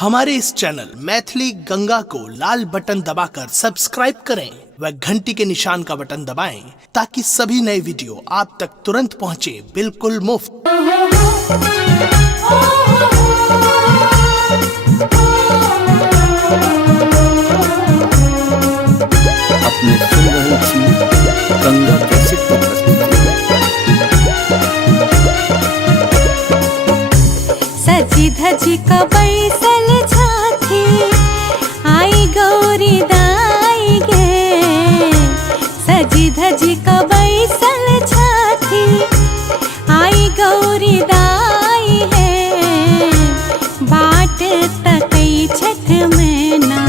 हमारे इस चैनल मैथिली गंगा को लाल बटन दबाकर सब्सक्राइब करें व घंटी के निशान का बटन दबाएं ताकि सभी नए वीडियो आप तक तुरंत पहुंचे बिल्कुल मुफ्त। अपने सुन रहे थी गंगा कैसे सजी धजी का बैसल छाती आई गौरी दाई गे। सजी धजी का बैसल छाती आई गौरी दाई है। बाट तकई छठ में ना,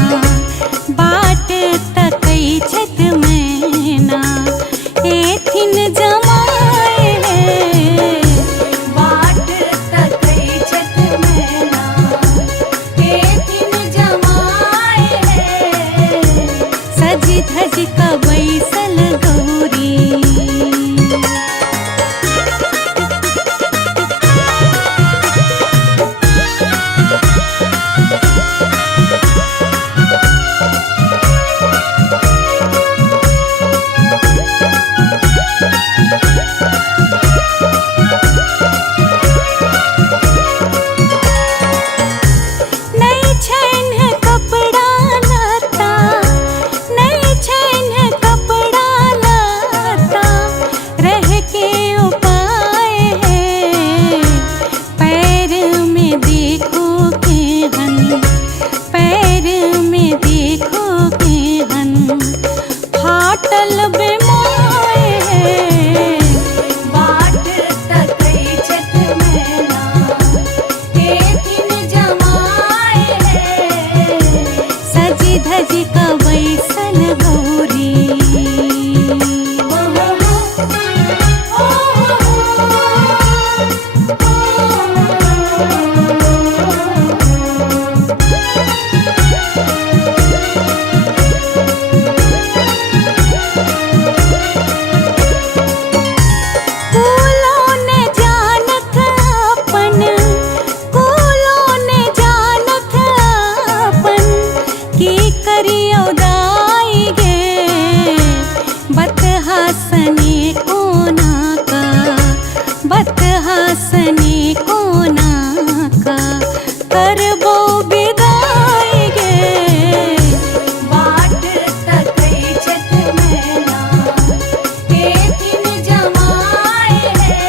बाट तकई छठ में ना, एथिन जमाए है। बाट तकई छठ में ना, एथिन जमाए है। सजी धजी का बैसल गौरी। धजी का बैसल गौरी। हसने कोना का, बत हसने कोना का, करबो विदाई गे। बाट तकई छठ में ना, एथिन जमाए है।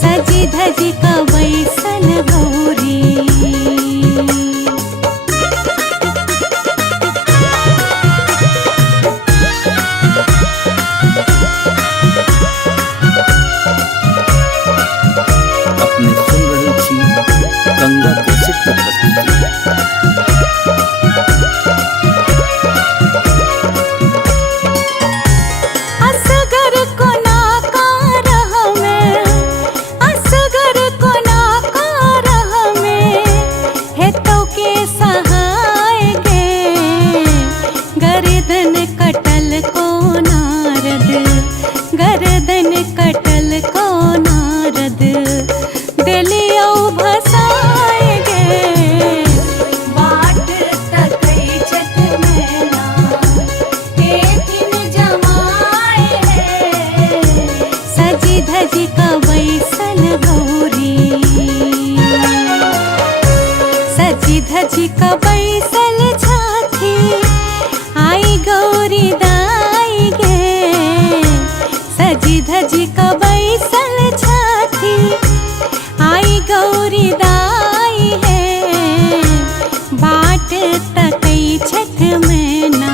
सजी धजी का बैसल गौरी। गंगा कैसे असगर को ना कारह में, असगर को ना कारह में, है तो के सहाय गे। गर्दन कटल को नारद, गर्दन कटल को नारद, दिलियो भसाए गे। बाट तकई छठ में ना, एथिन जमाए है। सजी धजी का बैसल गौरी। सजी धजी का बैसल छाती आई गौरी दाई गे। सजी धजी का बैसल छाती आई गौरी दाई है। बाट तकई छठ में ना,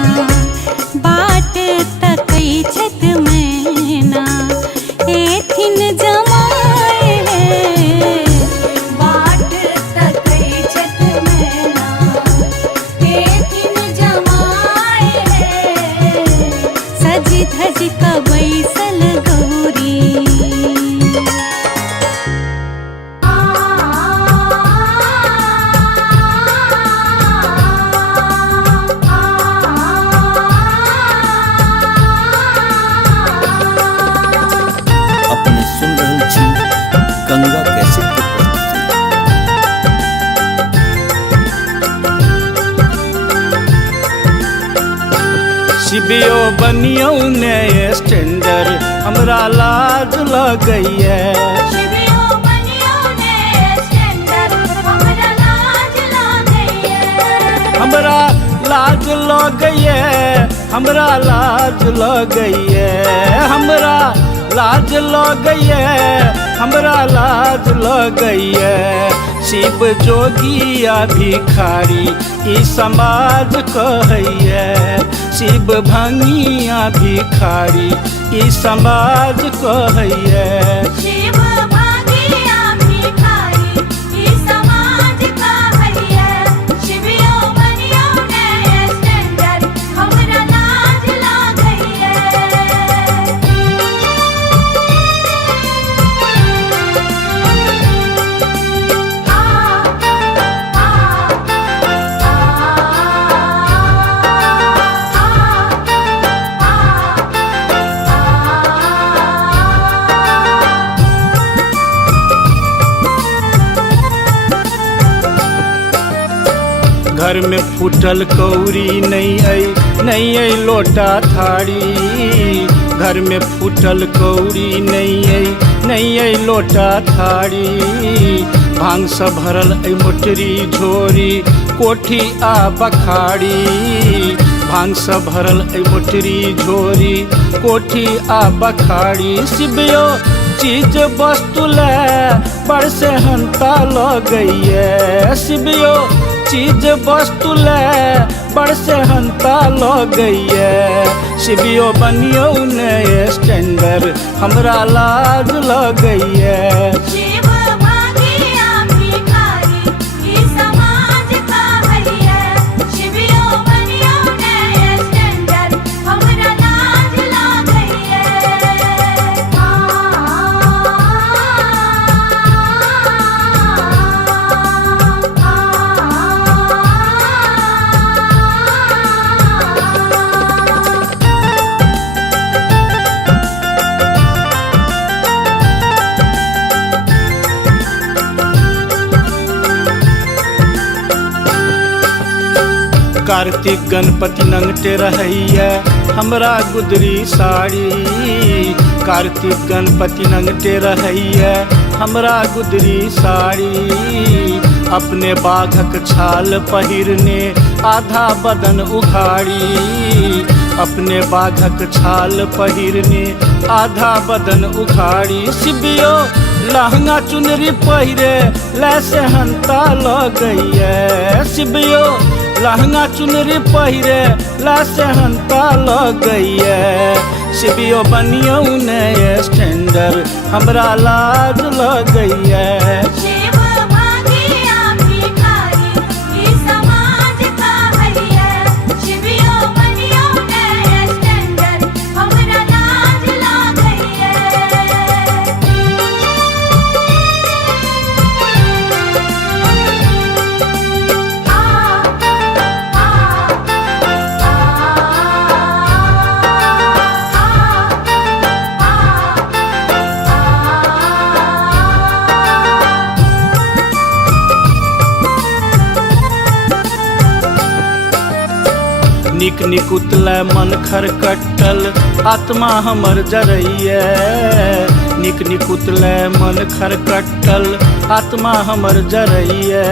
बाट तकई छठ में ना, एथिन जमाए है। बाट तकई छठ में ना, एथिन जमाए शिवियो बनियो ने स्टैंडर हमरा लाज लगैया शिवियो बनियो ने स्टैंडर हमरा लाज लागैया हमरा लाज लगैया हमरा लाज लगैया हमरा लाज लगैया हमरा लाज लगैया शिव जोगिया भिखारी ई समाज कहैया शिव भंगिया भिखारी ई समाज कहैया शिव भागिया भिखारी ई समाज कहैया शिवियो बनियो ने स्टैंडर हमरा लाज लागैया घर में फूटल कौड़ी नहीं आई लोटा थारी घर में फूटल कौड़ी नहीं आई लोटा थारी भांग से भरल आई मोटरी झोरी कोठी आ बखाड़ी भांग से भरल आई मोटरी झोरी कोठी आ बखाड़ी शिवियो चीज वस्तु ले बड़ से हंता लगैया शिवियो चीज वस्तु ले बड़ से हंता लगैया शिवियो बनियो ने स्टैंडर हमरा लाज लगैया शिव भागिया भिखारी ई समाज कहैया शिवियो बनियो ने स्टैंडर हमरा लाज लागैया कार्तिक गणपति नंगटे रहैया हमरा गुदरी साड़ी कार्तिक गणपति नंगटे रहैया हमरा गुदरी साड़ी अपने बाघक छाल पहिरने आधा बदन उघाड़ी अपने बाघक छाल पहिरने आधा बदन उघाड़ी शिवियो लहंगा चुनरी पहिरे लैसे हंता लगैया शिवियो लहंगा चुनरी पहिरे लैसे हंता लगैया शिवियो बनियो ने स्टैंडर हमरा लाज लगैया शिव भागिया भिखारी ई समाज कहैया शिवियो बनियो ने स्टैंडर हमरा लाज लागैया निक निक उतलै मन खरकटल आत्मा हमर जरैया निक निक उतलै मन खरकटल आत्मा हमर जरैया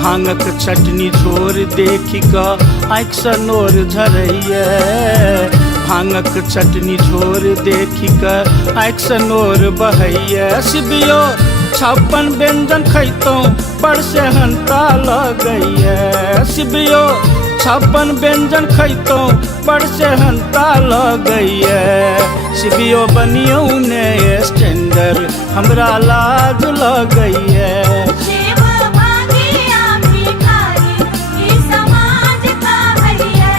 भांगक चटनी झोर देखि कऽ आँखि सँ नोर झरैया भांगक चटनी झोर देखि कऽ आँखि सँ नोर बहैया शिवियो 56 व्यंजन खैतौं बड़ से हंता लगैया शिवियो 56 व्यंजन खैतौं बड़ से हंता लगैया शिवियो बनियो ने स्टैंडर हमरा लाज लगैया शिव भागिया भिखारी ई समाज कहैया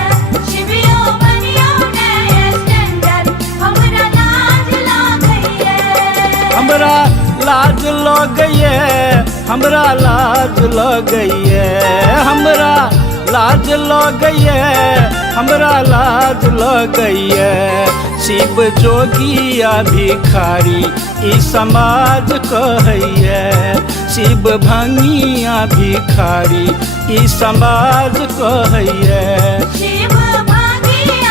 शिवियो बनियो ने स्टैंडर हमरा लाज लागैया हमरा लाज लगैया हमरा लाज लगैया हमरा लाज लगैया हमरा लाज लगैया शिव जोगिया भिखारी ई समाज कहैया शिव भंगिया भिखारी ई समाज कहैया शिव भागिया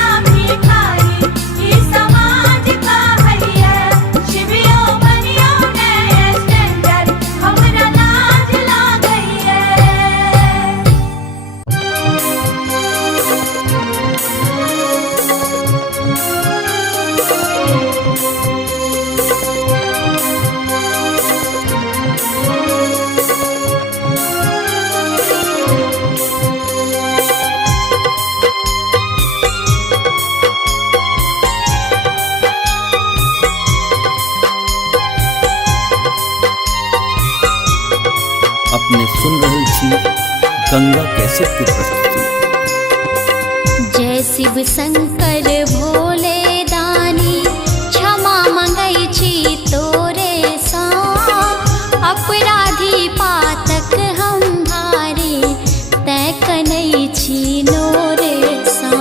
गंगा कैसेट की प्रस्तुति। जय शिव शंकर भोले दानी, क्षमा मंगै छी तोरे सा, अपराधी पातक हम भारी, तै कनै छी नोरे सा।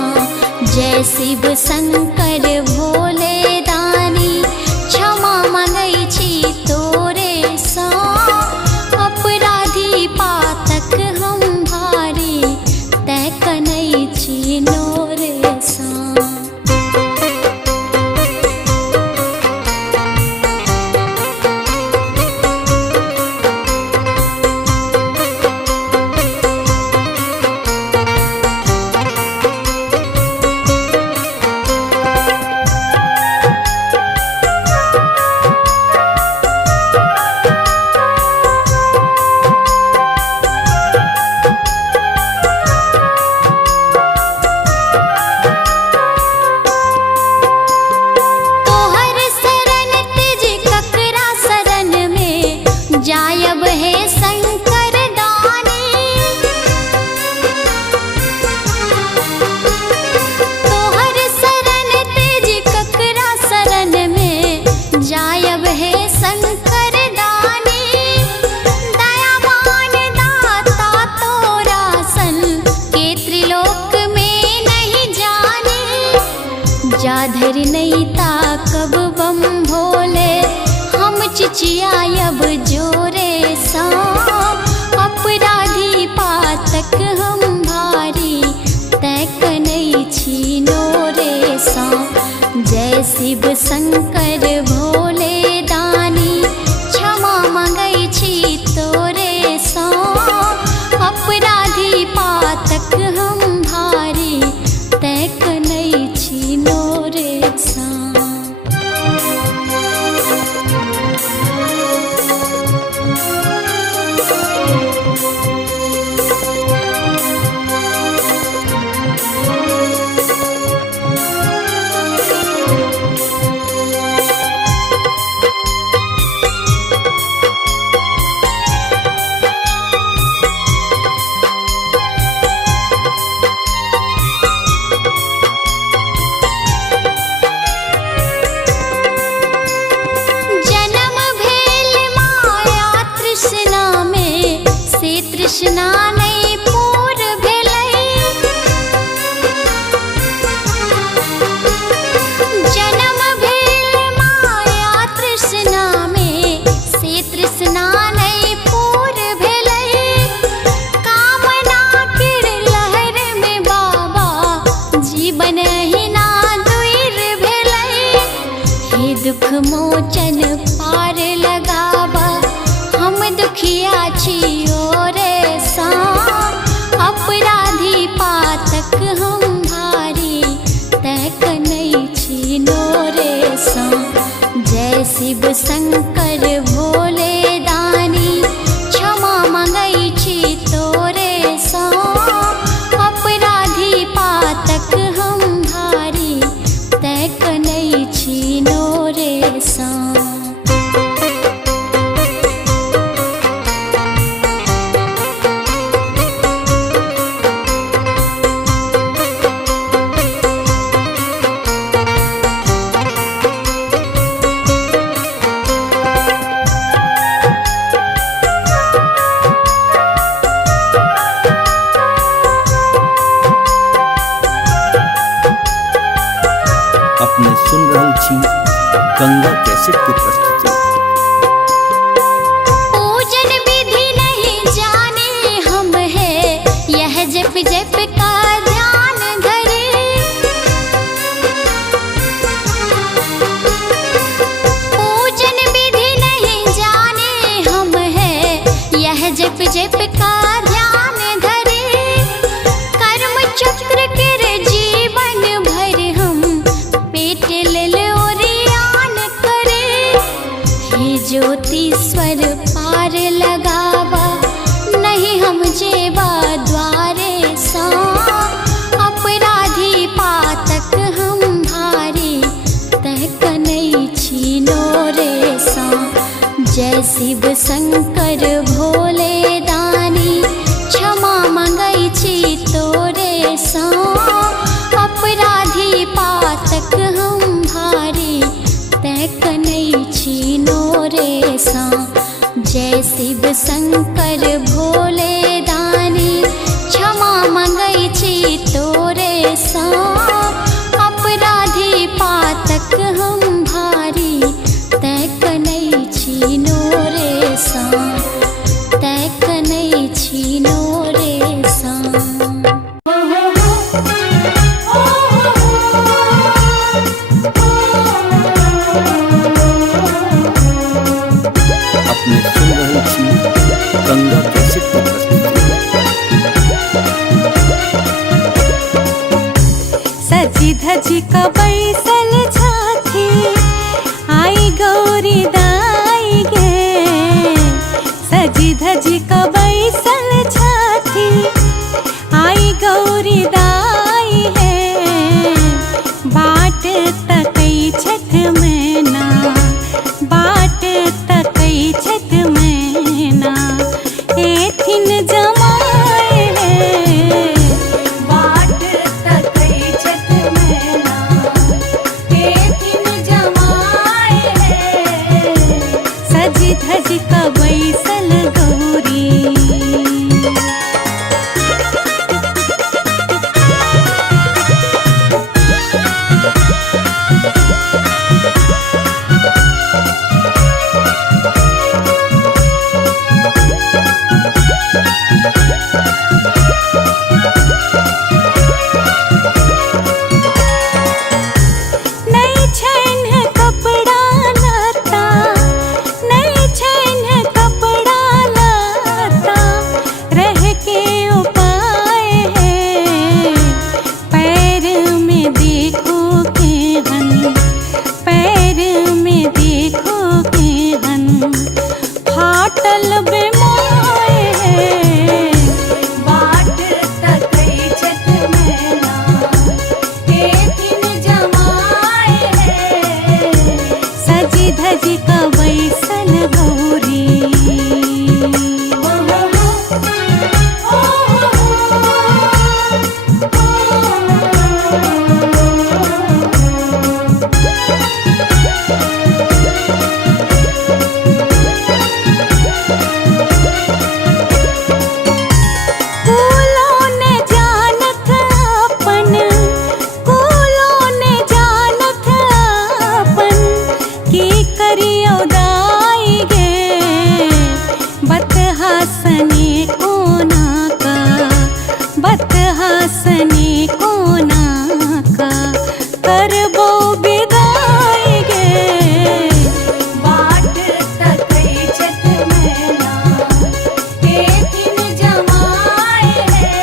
जय शिव शंकर भोले दानी, क्षमा मंगै छी तोरे सा, अपराधी पातक हम भारी, तै कनै छी नोरे सा। तोहर शरण तिज ककरा शरण में, जायब हे शंकर दानी। तोहर शरण तिज ककरा शरण में, जायब हे शंकर दानी। दयावान दाता तोरा सन, के त्रिलोक में नहीं जानी। जाधर नहीं ताकब बम भोले, हम चिचियायब जोरे सा, अपराधी पातक हम भारी, तै कनै छी नोरे सा। जय शिव शंकर भोले दानी, क्षमा मंगै छी तोरे सा, अपराधी पातक हम भारी, तै कनै छी नोरे सा। जन्म भेल माया तृष्णा में, से तृष्णा नहीं पूर भेलै। जन्म भेल माया तृष्णा में, से तृष्णा नहीं पूर भेलै। कामना केर लहर में बाबा, जीवन ही ना दूर भेलै। हे दुख मोचन पार लगाबा, हम दुखिया छियो रे सा, अपराधी पातक हम भारी, तै कनै छी नोरे सा। जय शिव शंकर भोले दानी, क्षमा मंगै छी तोरे सा, अपराधी पातक हम भारी, तै कनै छी नोरे सा। अपने सुन रहल छी गंगा कैसेट की प्रस्तुति। पूजन विधि नहीं जाने हम है, यह जप जप का ध्यान धरे। पूजन विधि नहीं जाने हम है, यह जप जप का ध्यान धरे। कर्म चक्र के जीवन भर हम, पेट लेल ओरियान करे। हे ज्योतिश्वर पार लगावा, नहीं हम जेबा द्वारे सा, अपराधी पातक हम भारी, तै कनै छी नोरे सा। जय शिव शंकर भोले दानी, क्षमा मंगै शिव शंकर भोले दानी क्षमा मंगै छी तोरे सा अपराधी पातक हम भारी तै कनै छी नोरे सा तै कनै छी नोरे सा। अपने सुन रहल छी गंगा कैसेट पर प्रस्तुति। सजी धजी क बैसल छथि आई गौरी दाई गे। सजी धजी क बैसल छथि आई गौरी दाई हे। बाट तकै छथ मैना बाट तकै छथ मैना एथिन जमाए हे। बाट तकै छथ मैना एथिन जमाए हे। सजी धजी क बैसल गौरी। नहीं छैन कपड़ा लत्ता नहीं छैन कपड़ा लत्ता रह के उपाय है। पैर में देखो केहन पैर में देखो केहन फाटल बेमाय है। बाट तकै छथ मैना एथिन जमाए हे। सजी धजी क बैसल गौरी। कूलो ने जानत अपन कूलो ने जानत अपन की करियो दाई गे। बत हसने कोना का बत हसने कोना का करबो विदाई गे। बाट तकै छथ मैना एथिन जमाए हे।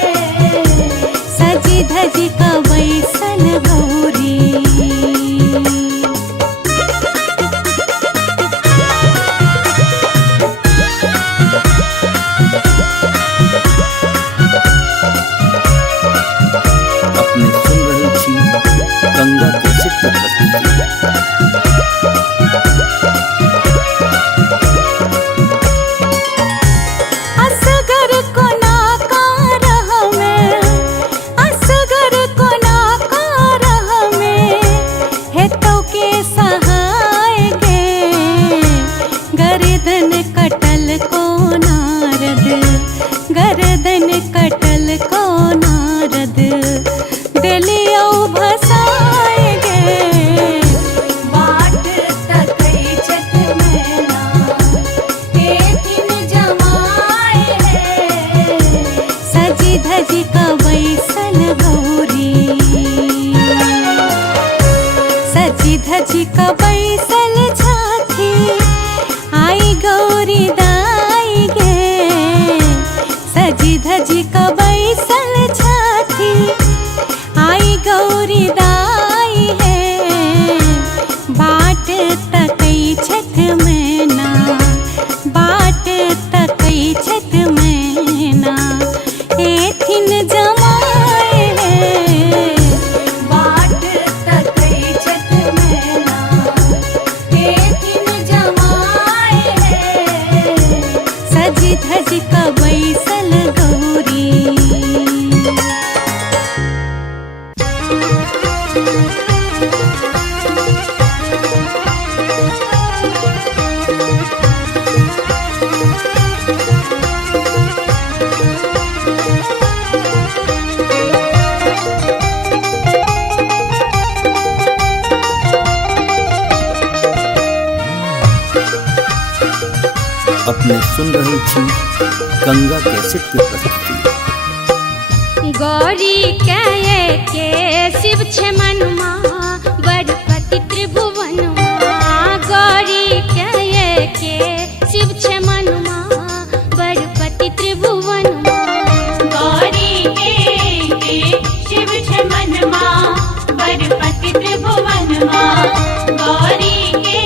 सजी धजी क बैसल गौरी। अपने सुन रहल छी गंगा कैसेट पर प्रस्तुति। असगर कोना का रह में असगर कोना का रह में हेतौ के सहाय गे। गर्दन कटल को नारद गर्दन कटल को नारद देलियौ भसाय गे। बाट तकै छथ मैना एथिन जमाए हे। सजी धजी क बैसल गौरी। सजी धजी क बैसल छथि आई गौरी दाई गे। सजी धजी क बैसल छथि आई गौरी दाई हे। बाट तकै छथ मैना बाट तकै छथ मैना एथिन जमाए हे। बाट तकै छथ मैना एथिन जमाए हे। सजी धजी क बैसल गौरी। अपने सुन रहल छी गंगा कैसेट के प्रस्तुति। गौरी के शिव छे मनमा बड़पति त्रिभुवनमा। गौरी के शिव छे मनमा बड़पति त्रिभुवनमा। गौरी के शिव छे मनमा बड़पति त्रिभुवनमा। गौरी के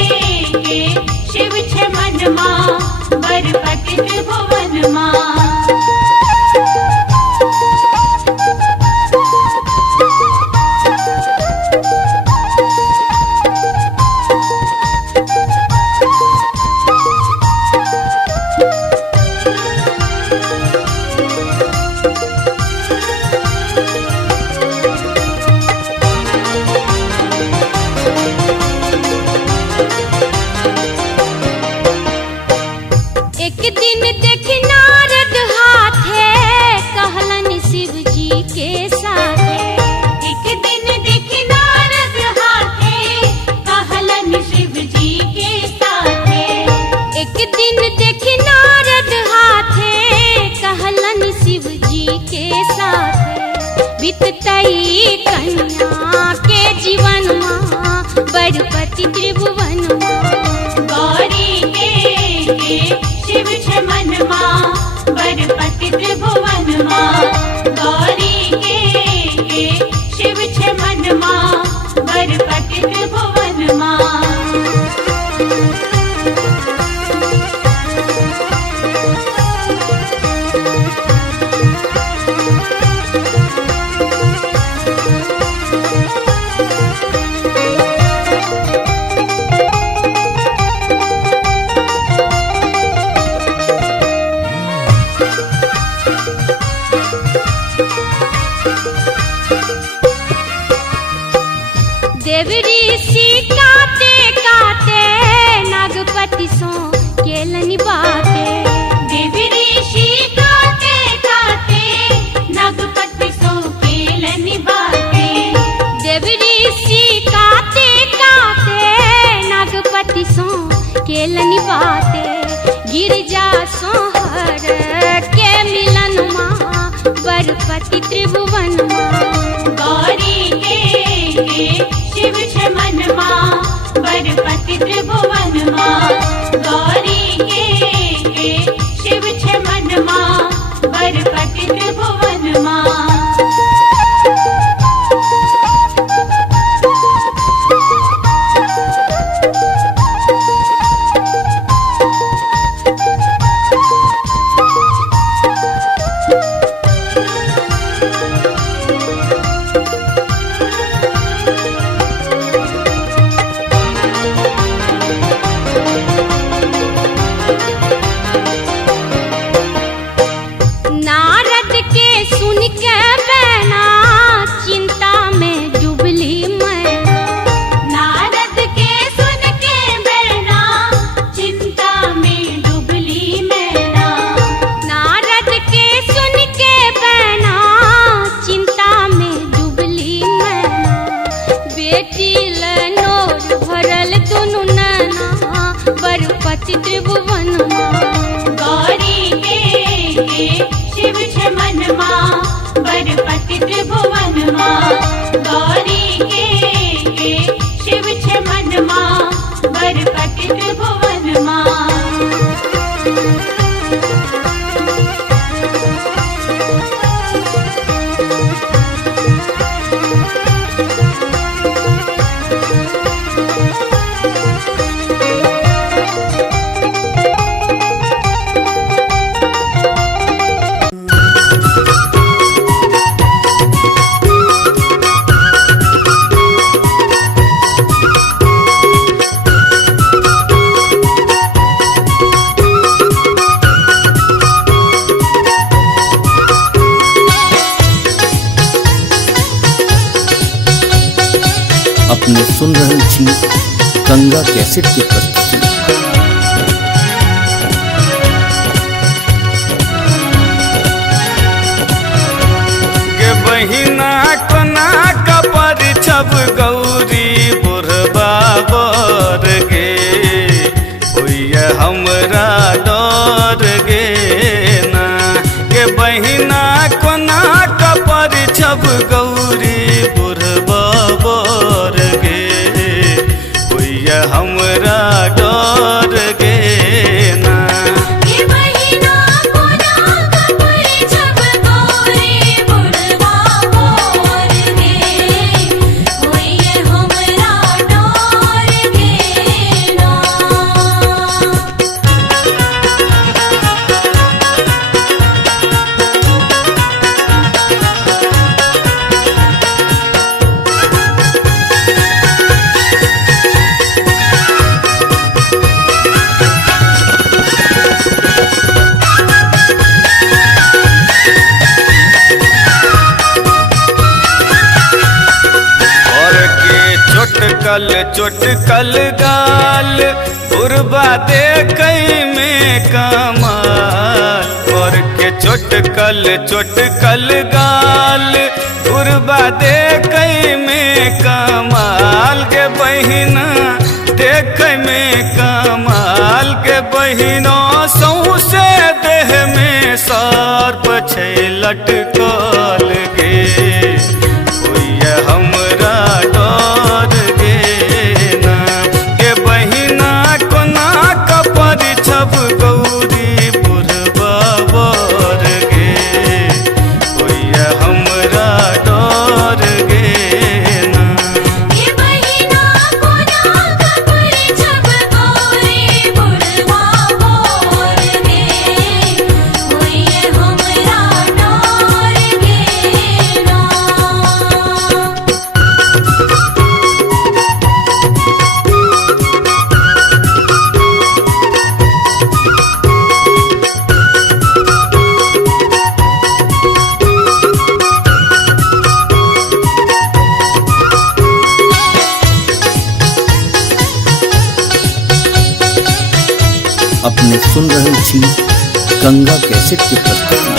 शिव छे मनमा बड़पति त्रिभुवनमा। एक दिन देखी नारद हाथे कहलन शिव जी के साथे। एक दिन देखी नारद हाथे कहलन शिव जी के साथे। एक दिन देखी नारद हाथे कहलन शिव जी के साथे। बीततई कन्या के जीवन माँ बड़पति त्रिभुवन माँ। गौरी के शिव छे मनमा बड़पति त्रिभुवनमा। गौरी के शिव छे मनमा बड़पति त्रिभुवनमा। देव ऋषि काते काते नागपति सो केलनि बाते। देव ऋषि काते काते नागपति सो केलनि बाते। देव ऋषि काते काते नागपति सो केलनि बाते। गिरजा सोहर के मिलन माँ बड़पति त्रिभुवन माँ। गौरी के शिव छे मनमा बड़पति त्रिभुवनमा। गौरी के शिव छे मनमा बड़पति त्रिभुवनमा। नारद के सुन के बैना चिंता में डूबली मैं। नारद के सुन के बैना चिंता में डूबली मैना। नारद के सुन के बैना चिंता में डूबली मैं। बेटी लनोर भरल दुनु नैना बड़पति त्रिभुवन माँ। गौरी के शिव छे मनमा बड़पति त्रिभुवनमा। गौरी के शिव छे मनमा बड़पति त्रिभुवनमा। अपने सुन रहल छी गंगा कैसेट के प्रस्तुति। गे बहिना कोना कपर छब गौरी बुढ़बा बर गे होइए हमरा डर बहिना कोना कपर छब गौरी बुढ़बा बर गे होइए हमरा डर गे ना। ये बहिना कोना कपर छब गौरी बुढ़बा बर गे होइए हमरा डर गे ना। चोटकल चोटकल गाल बुरबा देखै में कमाल और के चोटकल चोटकल गाल बुरबा देखै में कमाल के बहिना देखै में कमाल के बहिना सौसे देह में सर्प छै लटकल गे होइए हमरा डर गे ना। के बहिना कोना कपर छब गौरी बुढ़बा बर गे होइए हमरा डर गे ना। ये बहिना कोना कपर छब गौरी बुढ़बा बर गे होइए हमरा डर गे ना। अपने सुन रहल छी गंगा कैसेट के प्रस्तुति।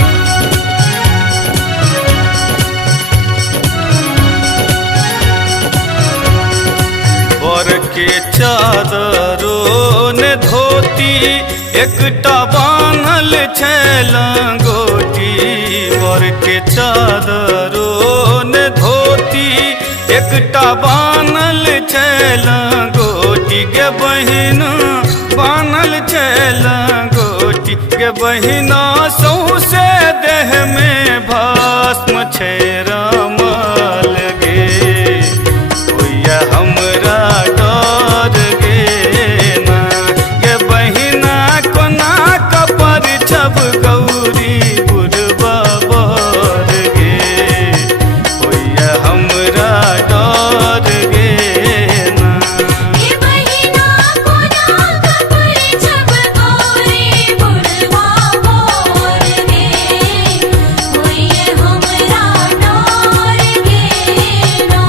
बर के चादरो ने धोती एकटा बान्हल छै लंगोटी बर के चादरो ने धोती एकटा बान्हल छै लंगोटी गे बहिना बान्हल छै लंगोटी गे बहिना सौसे देह में भस्म छै रमल गे होइए हमरा डर गे ना। गे बहिना कोना कपर छब गौरी बुढ़बा बर गे होइए हमरा डर गे ना। ये बहिना कोना कपर छब गौरी बुढ़बा बर गे होइए हमरा डर गे ना।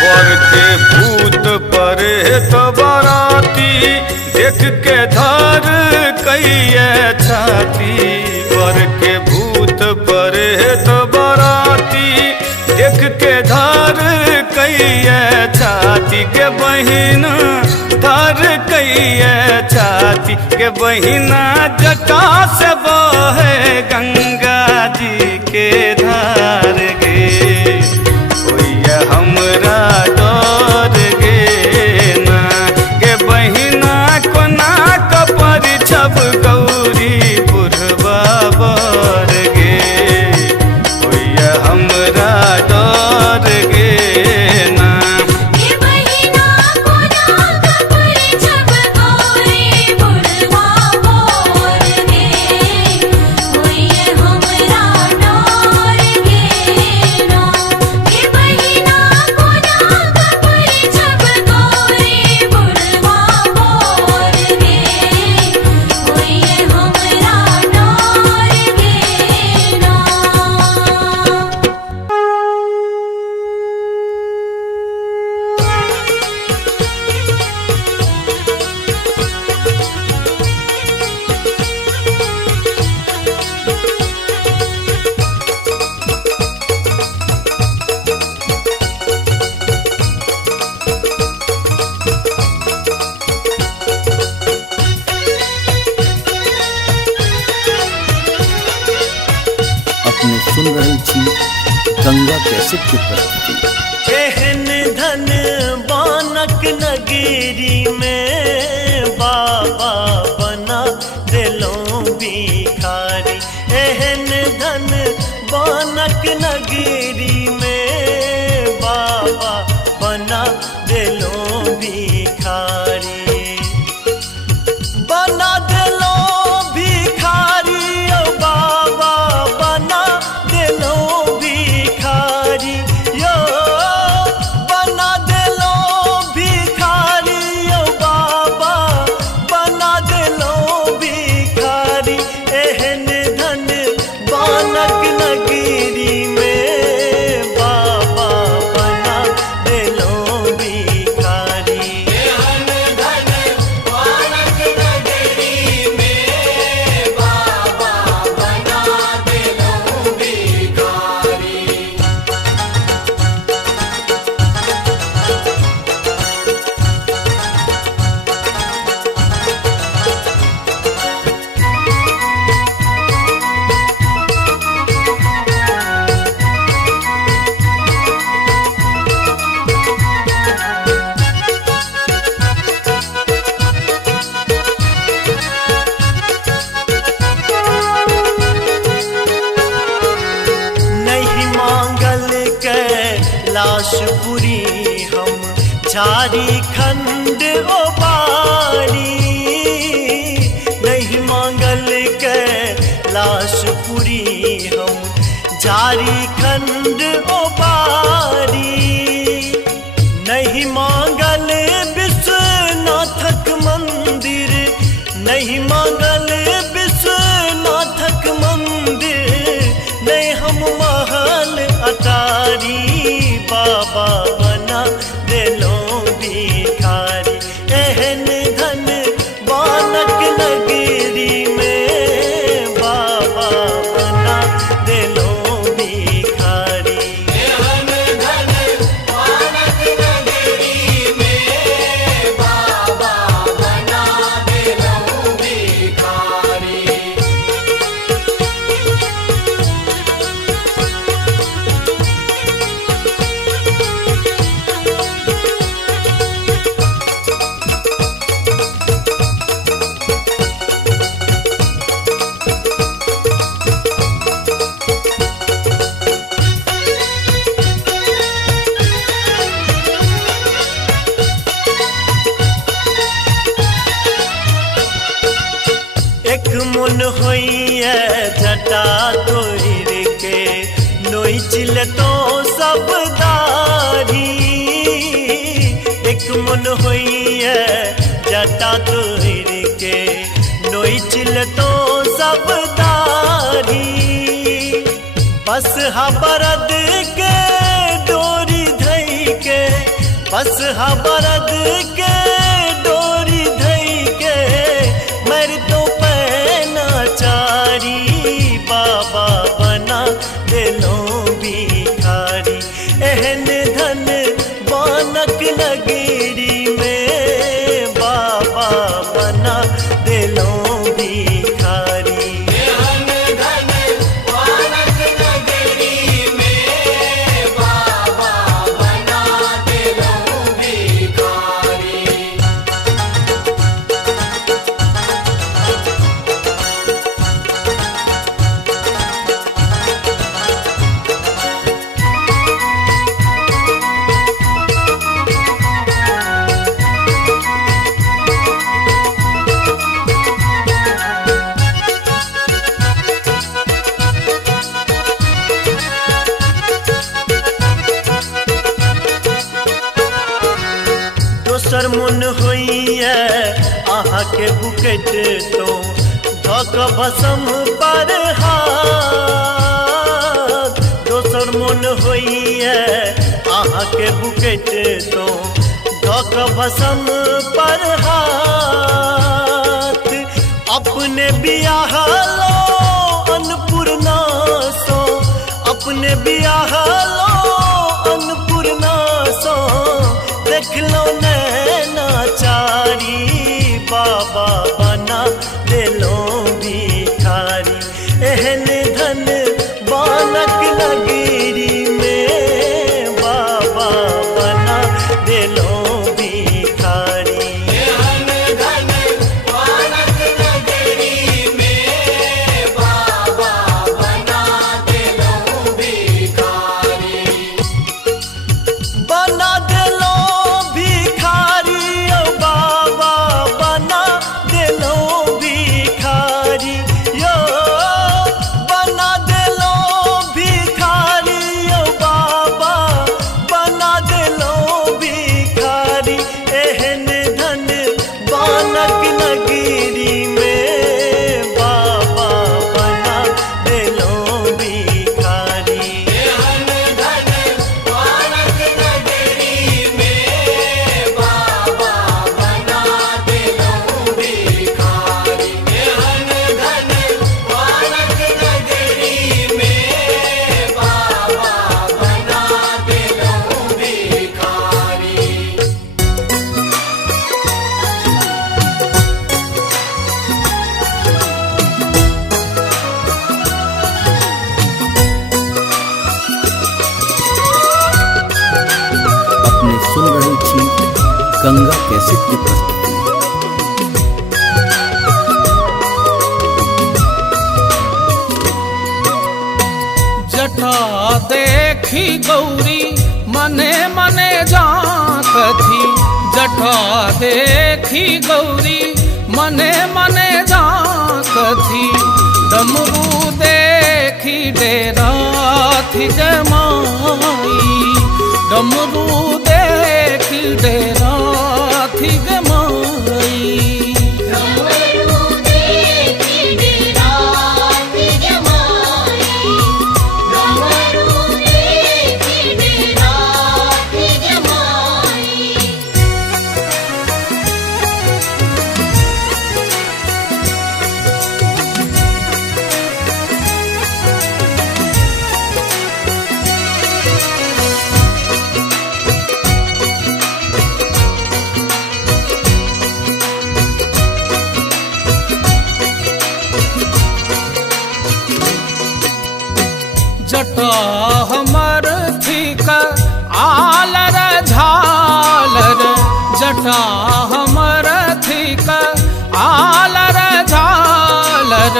बर के भूत परे तो बराती देख के धर कहिए छाती बर के भूत परे तो बराती देख के धर कहिए छाती के बहिना धर कहिए छाती के बहिना जटा से बहे गंगा जी के धार गे होइए हमरा डर गे ना। गे बहिना कोना कपर छब गौरी बुढ़बा बर गे होइए हमरा डर गे ना। ये बहिना कोना कपर छब गौरी बुढ़बा बर गे होइए हमरा डर गे ना। ये बहिना कोना गंगा कैसेट की प्रस्तुति। एहन धन बानक नगरी में बाबा बना दिलो भिखारी। एहन धन बानक नगरी में बाबा बना दिलो भिखारी। बना दिलो भिखारी ओ बाबा बना दिलो भिखारी यो। बना दिलो भिखारी ओ बाबा बना दिलो भिखारी। एहन धन बानक नगरी में बाबा बना दिलो भिखारी। नहीं मांगल कैलाशपुरी हम झारखंड ओ बारी। नहीं मांगल कैलाशपुरी हम झारखंड ओ बारी। नहीं मांगल विश्वनाथक मंदिर। नहीं मांगल विश्वनाथक मंदिर। नहीं हम महल अटारी बाबा बना दिलो भिखारी। एहन धन बानक नगरी में बाबा बना दिलो भिखारी। एक मन होइए जटा तोर के नोइचिल तो सब दारी। एक मन होइए जटा तोर के नोइचिल तो सब दारी। बस हा बरद के डोरी धई के। बस हा बरद के डोरी धई के। मर तो चारी बाबा बना दिलो भिखारी। एहन धन बानक नगरी में बाबा बना दिलो भिखारी। दोसर मन होइए आहा के बुकेट तो धक भसम पर हाथ। दोसर मन होइए आहा के बुकेट तो धक भसम पर हाथ। अपने बियाह लो अन्नपूर्णा सो। अपने बियाह लो अन्नपूर्णा सो। देख लो नैनाचारी बाबा बना दिलो भिखारी। एहन धन बानक नगरी में देलो भिखारी। बना देलो भिखारी ओ बाबा बना देलो भिखारी यो बना देलो भिखारी ओ बाबा बना देलो भिखारी। एहन धन बानक नगरी में बाबा बना देलो भिखारी। अपने सुन रहे थी गंगा कैसेट की प्रस्तुति। जटा देखी गौरी मने मने जात थी। जटा देखी गौरी मने मने जात थी। डमरू देखी डेरा थी जमाई। डमरू देखी डेरा थी जमाई। जटा हमर थीक आलर झालर। जटा हमर थीक आलर झालर।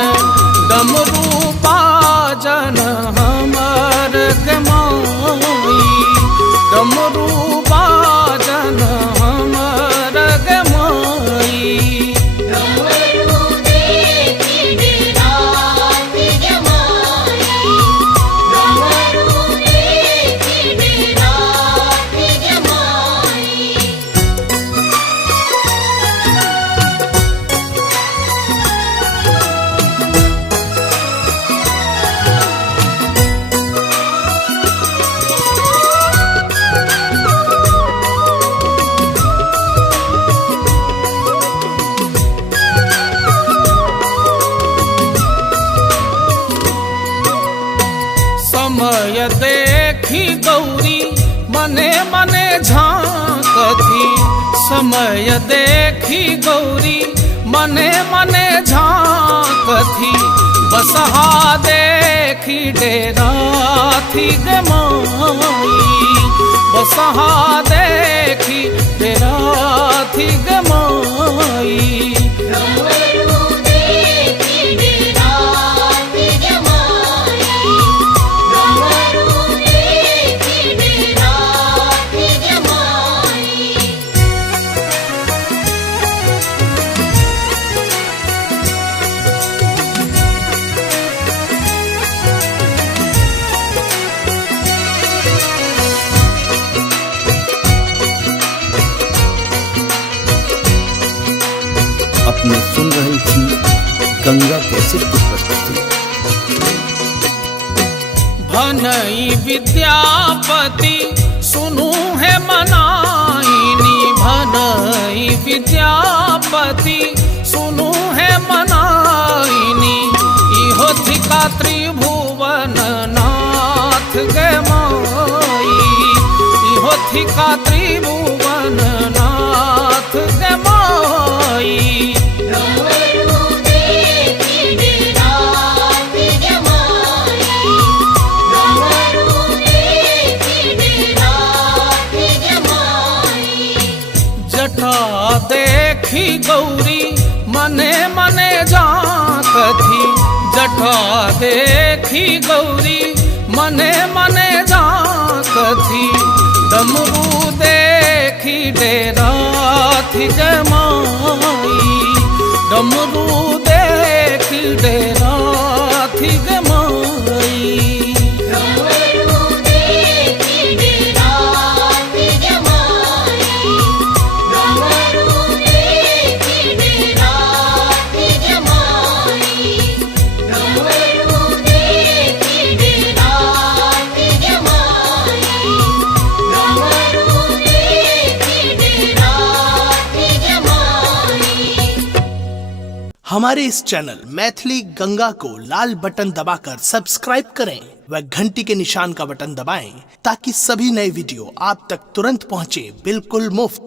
डमरू बाजन हमर गमाई। डमरू बाजन हमर गमाई। समय देखी गौरी मने मने झांक थी। समय देखी गौरी मने मने झांक थी। बसहा देखी डेरा थी गमाई। बसहा देखी डेरा थी गमाई। अपने सुन रही थी गंगा कैसेट की प्रस्तुति। भनई विद्यापति सुनु है मनाइनी। भनई विद्यापति सुनु है मनाइनी। इहो थिका त्रिभुवन नाथ गे माई। इहो थिका त्रिभुवन नाथ गे माई। जटा देखी गौरी मने मने जाकथी जटा देखी गौरी मने मने जाकथी डमरू देखी डेरा थी जमाई डमरू देखी डेरा थी जमाई हमारे इस चैनल मैथिली गंगा को लाल बटन दबाकर सब्सक्राइब करें व घंटी के निशान का बटन दबाएं ताकि सभी नए वीडियो आप तक तुरंत पहुंचे बिल्कुल मुफ्त।